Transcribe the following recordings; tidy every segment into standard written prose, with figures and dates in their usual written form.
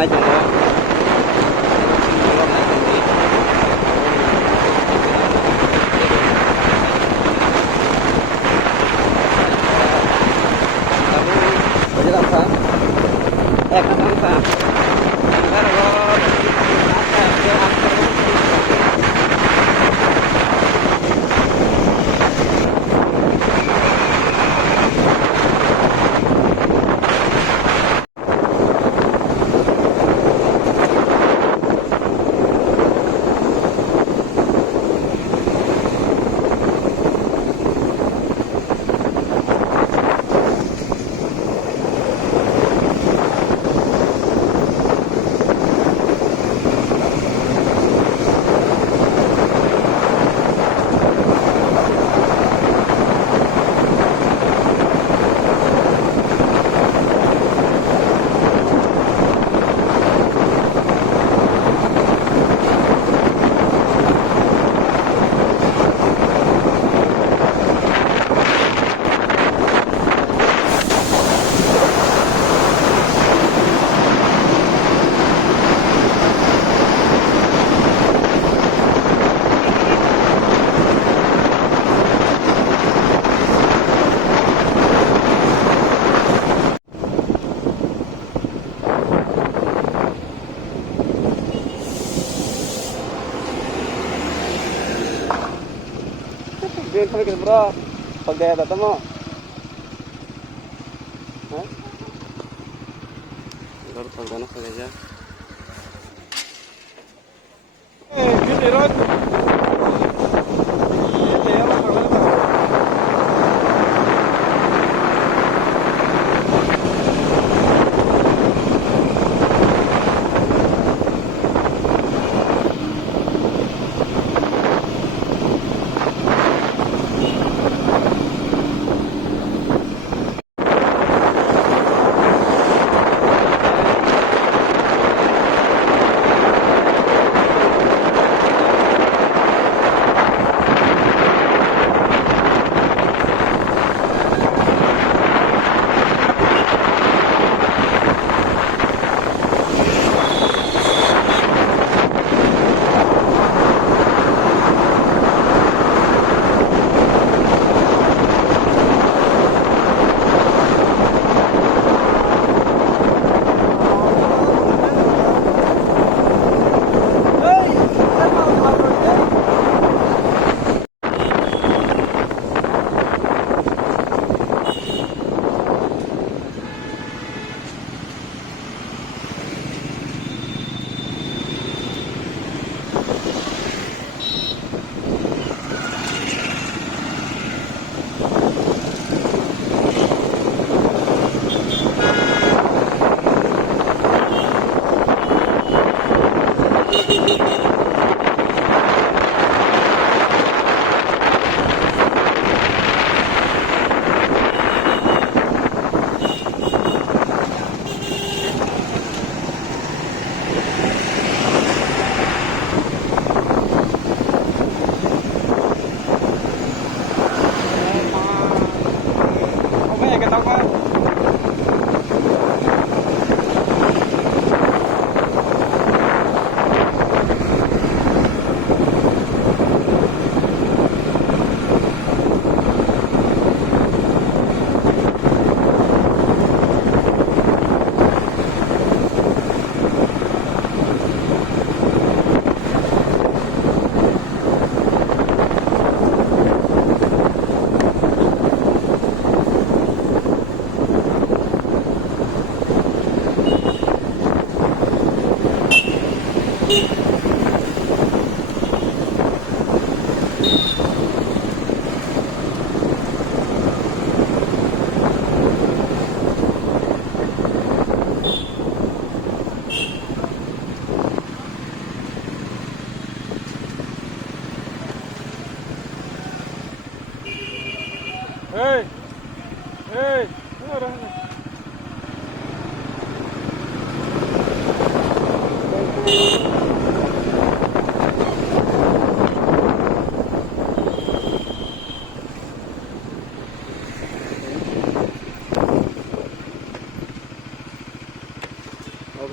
naik dong. Kami kita bro, pagdaya data mo. Ha? Baru pagdana sa kanya. Gini rod.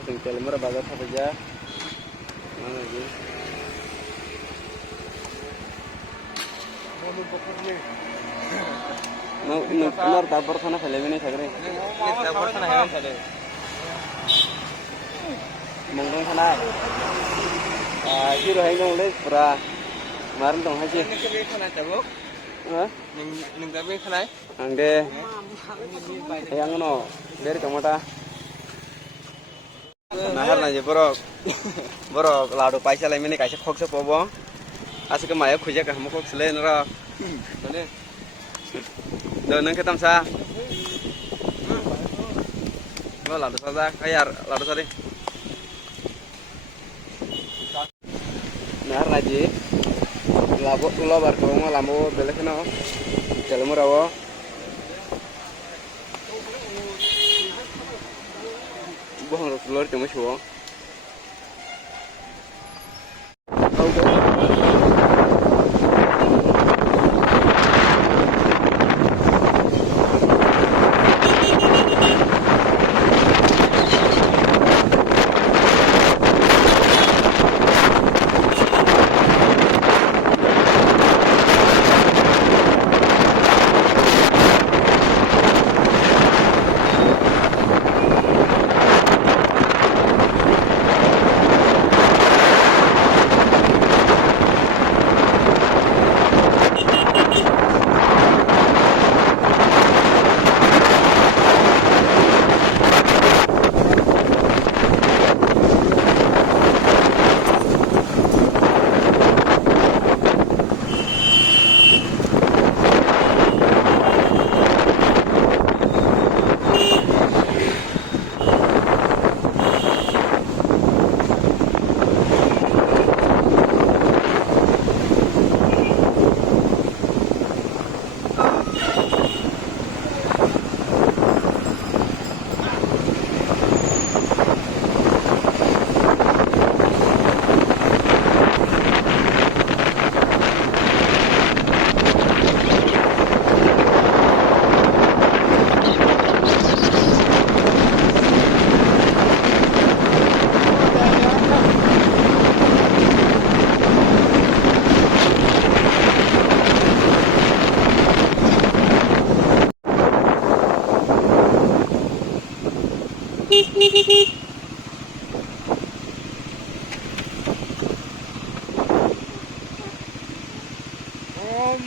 sing telemera bazar thabeja mana lagi nar tapor thana khale bini thagre tapor thana hewan thale mongdong thana hero hai dong le pura marin dong hai chi ha ning gabe khanai angde yang no dari tomata nahar na je borok ladu paisa lai mini kaisa khokse pobo asike maya khuje ka ham khok sle nra tole do nang ketam sa lo ladu sa kayar ladu sa de nahar na je labo lo bar ko mo lamo belekno telemurawo bohong lor temo shuo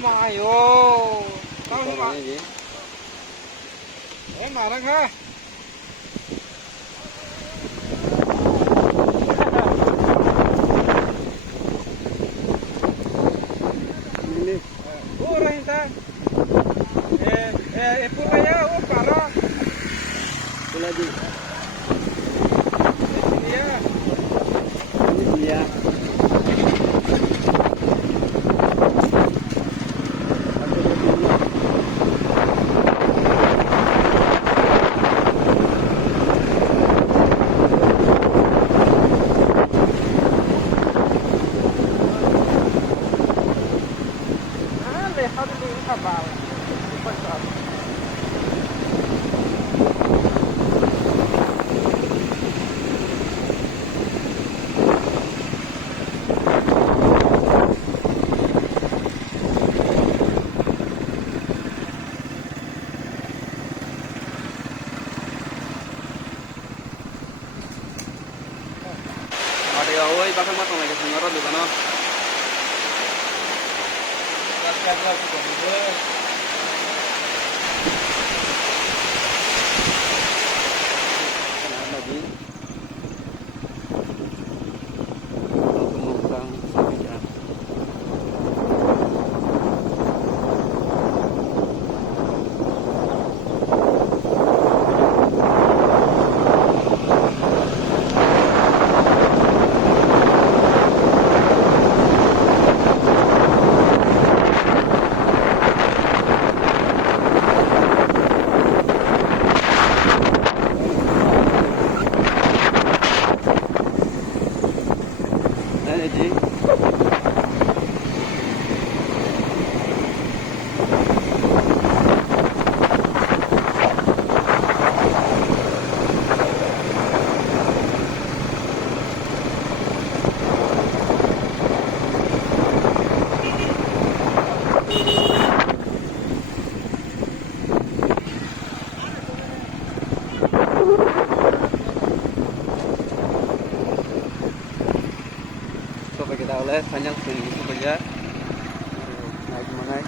my ơi, tao không cái gì em mà đang ha. Ora então. Por aí o para. itu lagi Dia. ini dia ada oi bakal matang lagi semua di sana lagi oleh banyak itu kerja naik mangai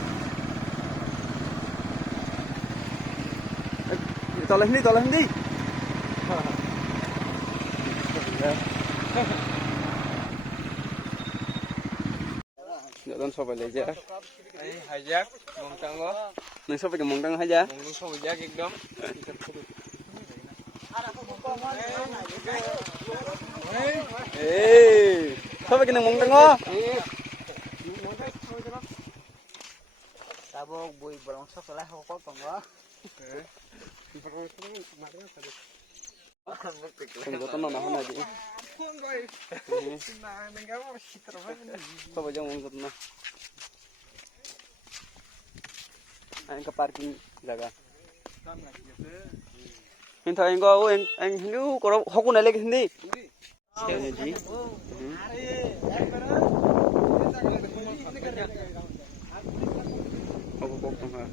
toleh ni Jangan sobat aja. Hajak, Mongtango. Neng sobat ke Mongtango aja. Mongtango hajak ekdom. Sobat ke Mongtango. Sabok boy bolong sekolah kok tonggo. Tengok nona hana di. Sobat jangan ngomong nona. Anh ke parking jaga. Hiện thời anh có anh nếu có học này lên cái gì? Cái gì? Học không hả?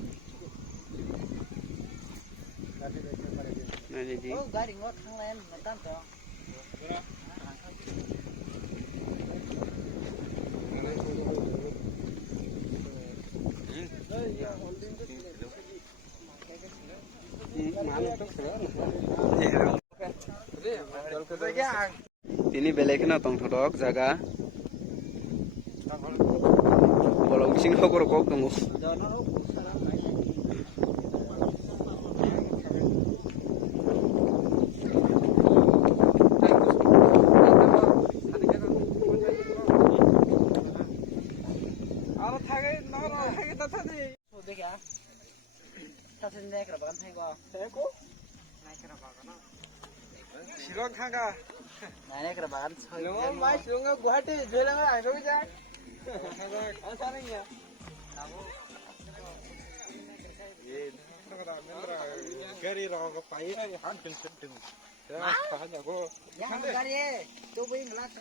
Này gì? Gari ngot Thanglai ngetan toh. Ini belai kena tong thodok jaga. Bolong sing hokor kok tunggu. Tasen kena bagan thango. Silong Thakkha. Nai kena bagan. Silong mai silong Guwahati jolang ai roi ja. Asa nahi ya. Ye nagara gari rao pai han tin tin. Ya kha ja go. Yang gari tu bing lat.